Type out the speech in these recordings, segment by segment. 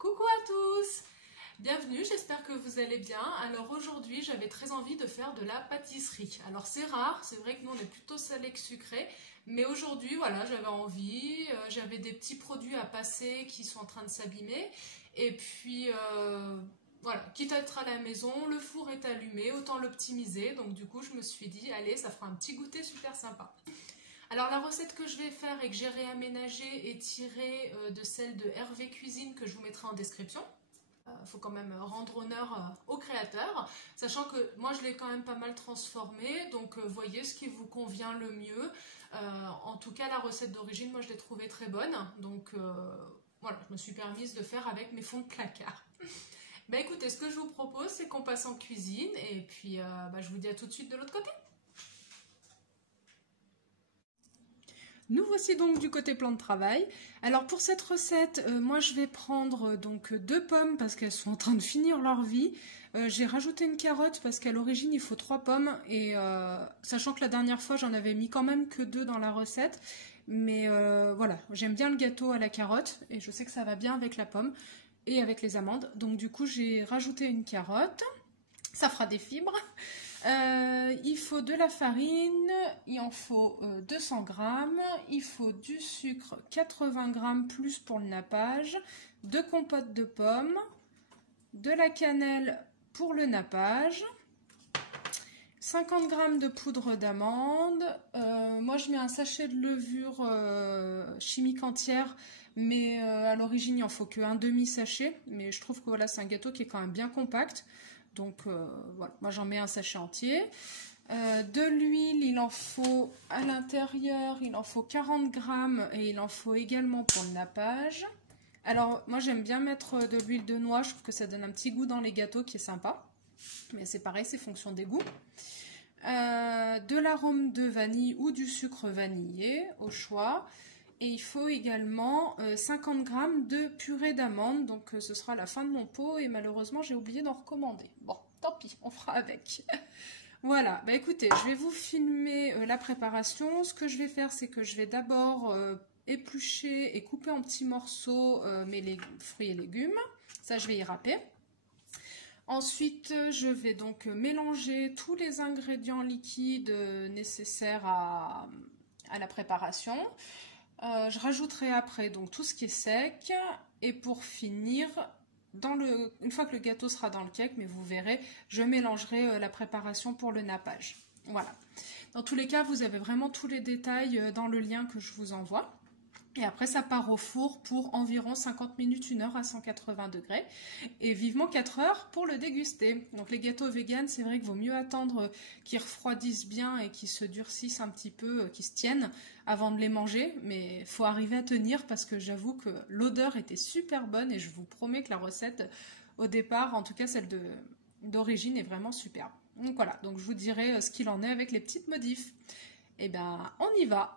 Coucou à tous! Bienvenue, j'espère que vous allez bien. Alors aujourd'hui, j'avais très envie de faire de la pâtisserie. Alors c'est rare, c'est vrai que nous on est plutôt salé que sucré, mais aujourd'hui, voilà, j'avais envie, j'avais des petits produits à passer qui sont en train de s'abîmer, et puis voilà, quitte à être à la maison, le four est allumé, autant l'optimiser, donc du coup je me suis dit, allez, ça fera un petit goûter super sympa. Alors la recette que je vais faire et que j'ai réaménagée est tirée de celle de Hervé Cuisine que je vous mettrai en description. Faut quand même rendre honneur au créateur, sachant que moi je l'ai quand même pas mal transformé, donc voyez ce qui vous convient le mieux. En tout cas la recette d'origine, moi je l'ai trouvée très bonne, donc voilà, je me suis permise de faire avec mes fonds de placard. Bah écoutez, ce que je vous propose, c'est qu'on passe en cuisine, et puis je vous dis à tout de suite de l'autre côté. Nous voici donc du côté plan de travail. Alors pour cette recette, moi je vais prendre donc 2 pommes parce qu'elles sont en train de finir leur vie. J'ai rajouté une carotte parce qu'à l'origine il faut 3 pommes et sachant que la dernière fois j'en avais mis quand même que 2 dans la recette. Mais voilà, j'aime bien le gâteau à la carotte et je sais que ça va bien avec la pomme et avec les amandes. Donc du coup j'ai rajouté une carotte, ça fera des fibres. Il faut de la farine, il en faut 200 g, il faut du sucre 80 g plus pour le nappage, 2 compotes de pommes, de la cannelle pour le nappage, 50 g de poudre d'amande, moi je mets un sachet de levure chimique entière, mais à l'origine il en faut qu'un demi-sachet, mais je trouve que voilà, c'est un gâteau qui est quand même bien compact. Donc voilà, moi j'en mets un sachet entier. De l'huile, il en faut à l'intérieur, il en faut 40 g et il en faut également pour le nappage. Alors moi j'aime bien mettre de l'huile de noix, je trouve que ça donne un petit goût dans les gâteaux qui est sympa. Mais c'est pareil, c'est fonction des goûts. De l'arôme de vanille ou du sucre vanillé au choix. Et il faut également 50 g de purée d'amandes, donc ce sera la fin de mon pot et malheureusement j'ai oublié d'en recommander. Bon, tant pis, on fera avec. Voilà, bah écoutez, je vais vous filmer la préparation. Ce que je vais faire, c'est que je vais d'abord éplucher et couper en petits morceaux mes fruits et légumes. Ça, je vais y râper. Ensuite, je vais donc mélanger tous les ingrédients liquides nécessaires à la préparation. Je rajouterai après donc tout ce qui est sec et pour finir, une fois que le gâteau sera dans le cake, mais vous verrez, je mélangerai la préparation pour le nappage. Voilà. Dans tous les cas, vous avez vraiment tous les détails dans le lien que je vous envoie. Et après, ça part au four pour environ 50 minutes, 1 heure à 180 degrés. Et vivement 4 heures pour le déguster. Donc les gâteaux vegan, c'est vrai qu'il vaut mieux attendre qu'ils refroidissent bien et qu'ils se durcissent un petit peu, qu'ils se tiennent avant de les manger. Mais il faut arriver à tenir parce que j'avoue que l'odeur était super bonne et je vous promets que la recette au départ, en tout cas celle d'origine, est vraiment superbe. Donc voilà, donc je vous dirai ce qu'il en est avec les petites modifs. Et bien, on y va!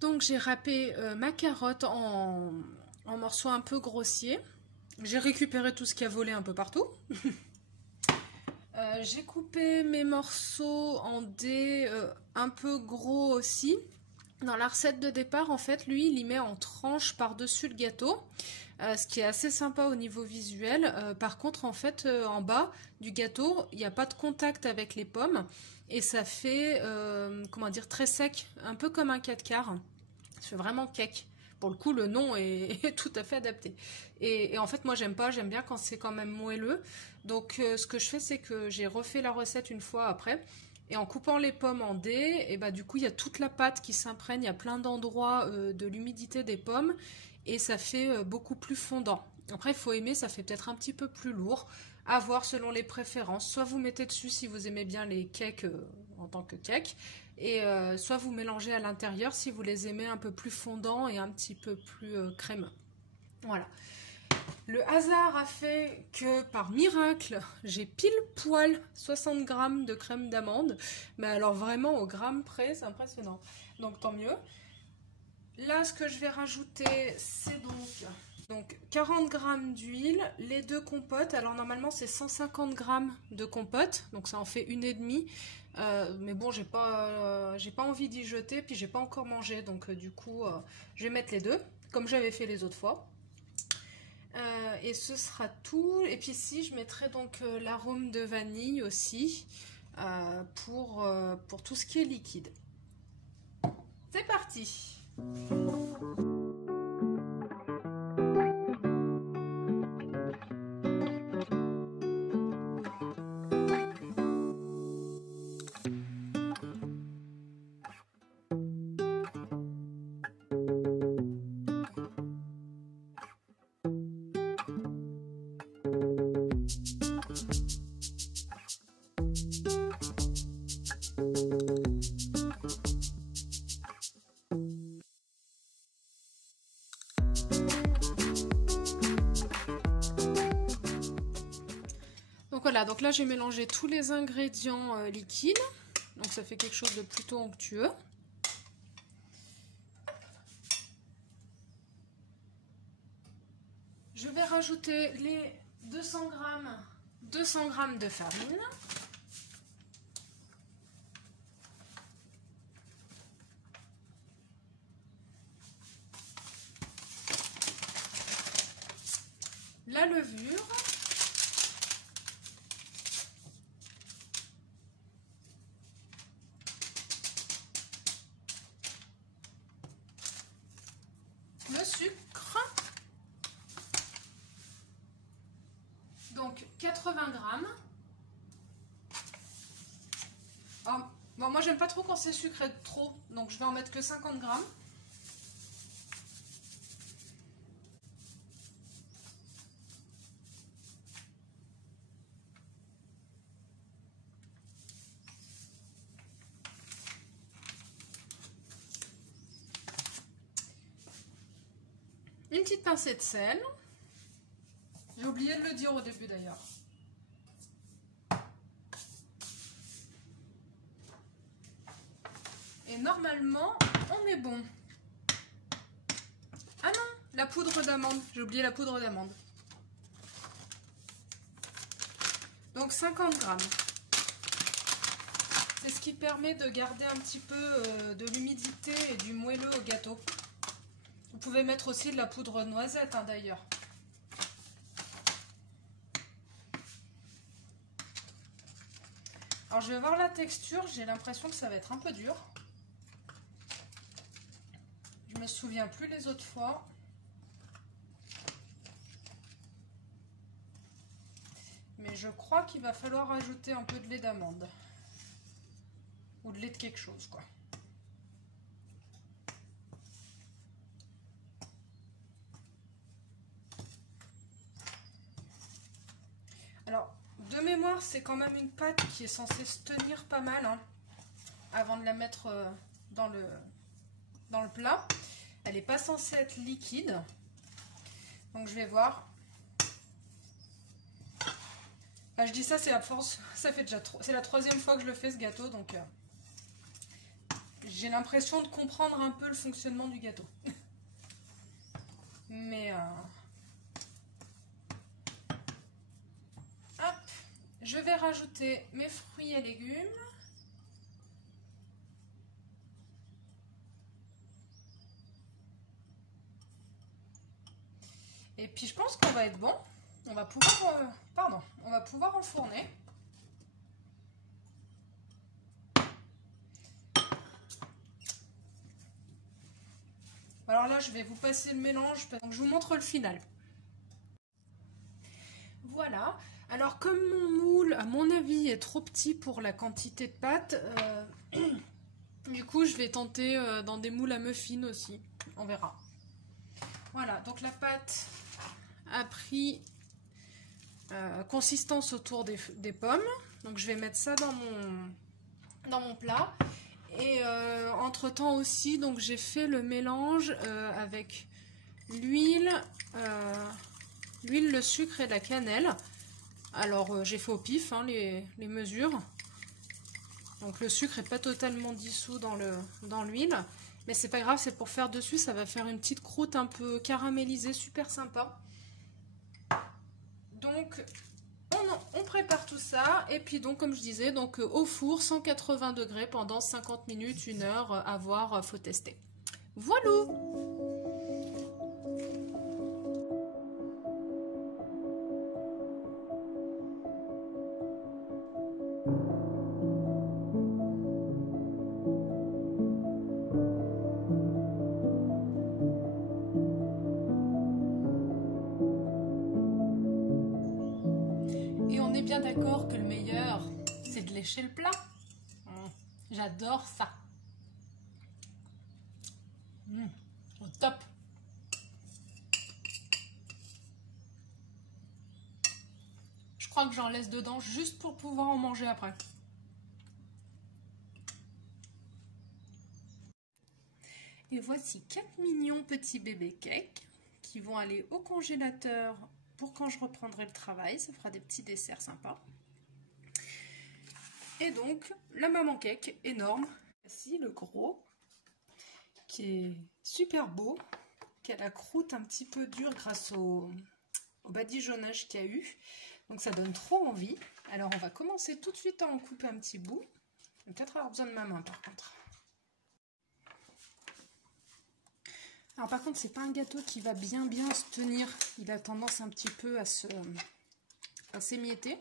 Donc j'ai râpé ma carotte en morceaux un peu grossiers. J'ai récupéré tout ce qui a volé un peu partout. J'ai coupé mes morceaux en dés un peu gros aussi. Dans la recette de départ, en fait, lui, il y met en tranches par-dessus le gâteau. Ce qui est assez sympa au niveau visuel. Par contre, en fait, en bas du gâteau, il n'y a pas de contact avec les pommes. Et ça fait, comment dire, très sec. Un peu comme un 4 quarts. Ça fait vraiment cake. Pour le coup, le nom est tout à fait adapté. Et en fait, moi, j'aime bien quand c'est quand même moelleux. Donc, ce que je fais, c'est que j'ai refait la recette une fois après. Et en coupant les pommes en dés, et bah, du coup, il y a toute la pâte qui s'imprègne. Il y a plein d'endroits de l'humidité des pommes. Et ça fait beaucoup plus fondant. Après, il faut aimer, ça fait peut-être un petit peu plus lourd. À voir selon les préférences. Soit vous mettez dessus si vous aimez bien les cakes en tant que cake. Et soit vous mélangez à l'intérieur si vous les aimez un peu plus fondants et un petit peu plus crémeux. Voilà. Le hasard a fait que par miracle, j'ai pile poil 60 grammes de crème d'amande. Mais alors vraiment au gramme près, c'est impressionnant. Donc tant mieux. Là, ce que je vais rajouter, c'est donc 40 grammes d'huile, les 2 compotes. Alors normalement, c'est 150 grammes de compote, donc ça en fait une et demie. Mais bon, j'ai pas envie d'y jeter, puis j'ai pas encore mangé, donc du coup, je vais mettre les deux, comme j'avais fait les autres fois. Et ce sera tout. Et puis ici, je mettrai donc l'arôme de vanille aussi pour tout ce qui est liquide. C'est parti! Donc voilà, donc là j'ai mélangé tous les ingrédients liquides, donc ça fait quelque chose de plutôt onctueux. Je vais rajouter les 200 grammes de farine. La levure. Le sucre, donc 80 grammes. Alors, bon, moi j'aime pas trop quand c'est sucré trop, donc je vais en mettre que 50 grammes. Une petite pincée de sel. J'ai oublié de le dire au début d'ailleurs. Et normalement, on est bon. Ah non, la poudre d'amande. J'ai oublié la poudre d'amande. Donc 50 grammes. C'est ce qui permet de garder un petit peu de l'humidité et du moelleux au gâteau. Vous pouvez mettre aussi de la poudre de noisette hein, d'ailleurs. Alors je vais voir la texture, j'ai l'impression que ça va être un peu dur. Je me souviens plus les autres fois. Mais je crois qu'il va falloir ajouter un peu de lait d'amande. Ou de lait de quelque chose quoi. Alors, de mémoire, c'est quand même une pâte qui est censée se tenir pas mal hein, avant de la mettre dans le plat. Elle n'est pas censée être liquide. Donc, je vais voir. Ah, je dis ça, c'est à force. Ça fait déjà trop. C'est la 3e fois que je le fais ce gâteau. Donc, j'ai l'impression de comprendre un peu le fonctionnement du gâteau. Mais... hop, je vais rajouter mes fruits et légumes. Et puis je pense qu'on va être bon. On va pouvoir enfourner. Alors là, je vais vous passer le mélange, donc je vous montre le final. Voilà. Alors comme mon moule, à mon avis, est trop petit pour la quantité de pâte, du coup, je vais tenter dans des moules à muffins aussi. On verra. Voilà, donc la pâte a pris consistance autour des pommes. Donc je vais mettre ça dans mon plat. Et entre temps aussi, donc j'ai fait le mélange avec l'huile, le sucre et la cannelle. Alors j'ai fait au pif hein, les mesures. Donc le sucre n'est pas totalement dissous dans l'huile. Mais c'est pas grave, c'est pour faire dessus, ça va faire une petite croûte un peu caramélisée, super sympa. Donc on prépare tout ça et puis donc comme je disais, donc au four 180 degrés pendant 50 minutes, 1 heure, à voir, faut tester. Voilà. Et on est bien d'accord que le meilleur, c'est de lécher le plat. J'adore ça. Au top. Je crois que j'en laisse dedans juste pour pouvoir en manger après. Et voici 4 mignons petits bébés cakes qui vont aller au congélateur pour quand je reprendrai le travail. Ça fera des petits desserts sympas. Et donc, la maman cake énorme. Voici le gros qui est super beau, qui a la croûte un petit peu dure grâce au badigeonnage qu'il y a eu. Donc ça donne trop envie. Alors on va commencer tout de suite à en couper un petit bout. Je vais peut-être avoir besoin de ma main par contre. Alors par contre, c'est pas un gâteau qui va bien se tenir. Il a tendance un petit peu à s'émietter.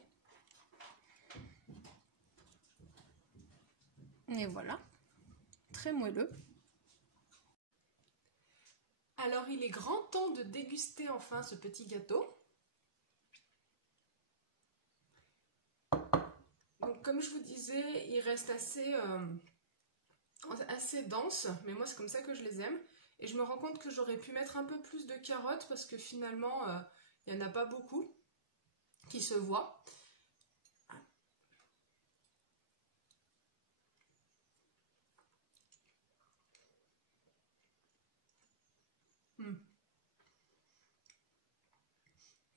Et voilà, très moelleux. Alors il est grand temps de déguster enfin ce petit gâteau. Donc comme je vous disais, il reste assez dense, mais moi c'est comme ça que je les aime. Et je me rends compte que j'aurais pu mettre un peu plus de carottes parce que finalement, il n'y en a pas beaucoup qui se voient.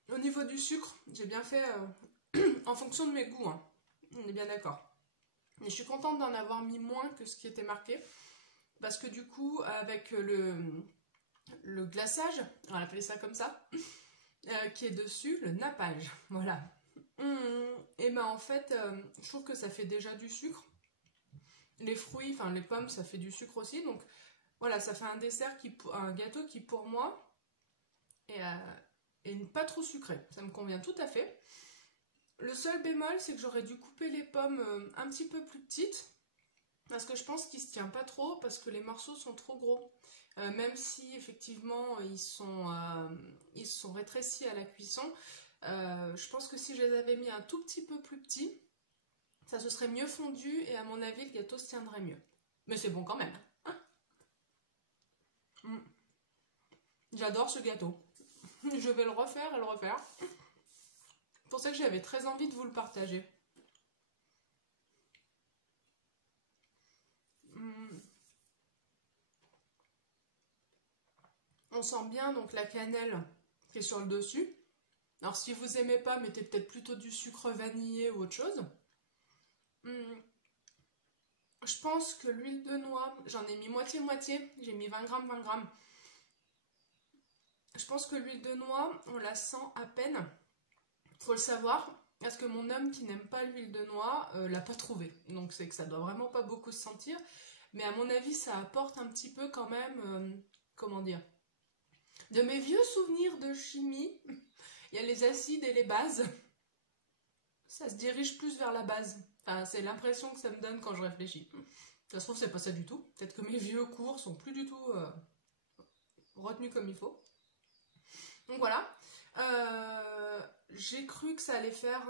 Au niveau du sucre, j'ai bien fait en fonction de mes goûts, hein. On est bien d'accord. Mais je suis contente d'en avoir mis moins que ce qui était marqué. Parce que du coup, avec le glaçage, on va appeler ça comme ça, qui est dessus, le nappage, voilà. Et ben en fait, je trouve que ça fait déjà du sucre. Les fruits, enfin les pommes, ça fait du sucre aussi. Donc voilà, ça fait un dessert, un gâteau qui pour moi est pas trop sucré. Ça me convient tout à fait. Le seul bémol, c'est que j'aurais dû couper les pommes un petit peu plus petites. Parce que je pense qu'il se tient pas trop, parce que les morceaux sont trop gros. Même si effectivement ils sont rétrécis à la cuisson, je pense que si je les avais mis un tout petit peu plus petits, ça se serait mieux fondu et à mon avis le gâteau se tiendrait mieux. Mais c'est bon quand même. Hein. J'adore ce gâteau. Je vais le refaire et le refaire. C'est pour ça que j'avais très envie de vous le partager. On sent bien donc la cannelle qui est sur le dessus. Alors si vous aimez pas, mettez peut-être plutôt du sucre vanillé ou autre chose. Je pense que l'huile de noix, j'en ai mis moitié-moitié, j'ai mis 20 grammes, 20 grammes. Je pense que l'huile de noix, on la sent à peine. Faut le savoir, parce que mon homme qui n'aime pas l'huile de noix l'a pas trouvé. Donc c'est que ça doit vraiment pas beaucoup se sentir. Mais à mon avis, ça apporte un petit peu quand même, comment dire, de mes vieux souvenirs de chimie. Il y a les acides et les bases. Ça se dirige plus vers la base. Enfin, c'est l'impression que ça me donne quand je réfléchis. Ça se trouve, c'est pas ça du tout. Peut-être que mes vieux cours sont plus du tout retenu comme il faut. Donc voilà. J'ai cru que ça allait faire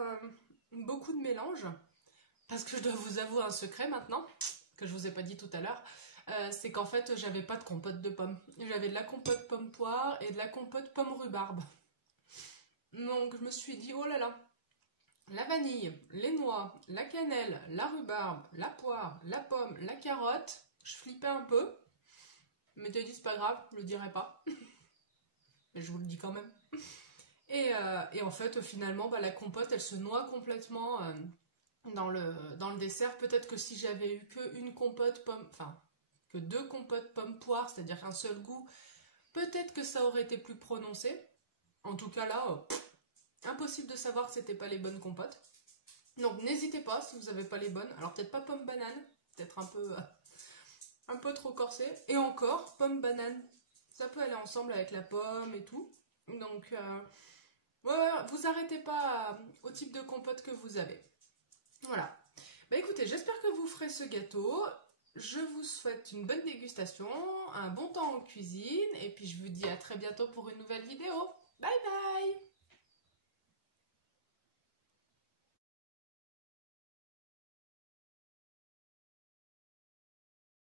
beaucoup de mélange. Parce que je dois vous avouer un secret maintenant, que je vous ai pas dit tout à l'heure. C'est qu'en fait, j'avais pas de compote de pommes. J'avais de la compote pomme poire et de la compote pomme rhubarbe. Donc je me suis dit, oh là là, la vanille, les noix, la cannelle, la rhubarbe, la poire, la pomme, la carotte. Je flippais un peu. Mais tu as dit, c'est pas grave, je le dirai pas. Mais je vous le dis quand même. Et en fait, finalement, la compote, elle se noie complètement dans le dessert. Peut-être que si j'avais eu qu'une compote pomme, enfin, que 2 compotes pomme poire, c'est-à-dire un seul goût, peut-être que ça aurait été plus prononcé. En tout cas là, impossible de savoir que c'était pas les bonnes compotes. Donc n'hésitez pas si vous n'avez pas les bonnes. Alors peut-être pas pomme banane, peut-être un peu trop corsé. Et encore, pomme banane, ça peut aller ensemble avec la pomme et tout. Donc ouais, vous arrêtez pas au type de compote que vous avez. Voilà. Bah écoutez, j'espère que vous ferez ce gâteau. Je vous souhaite une bonne dégustation, un bon temps en cuisine, et puis je vous dis à très bientôt pour une nouvelle vidéo. Bye bye!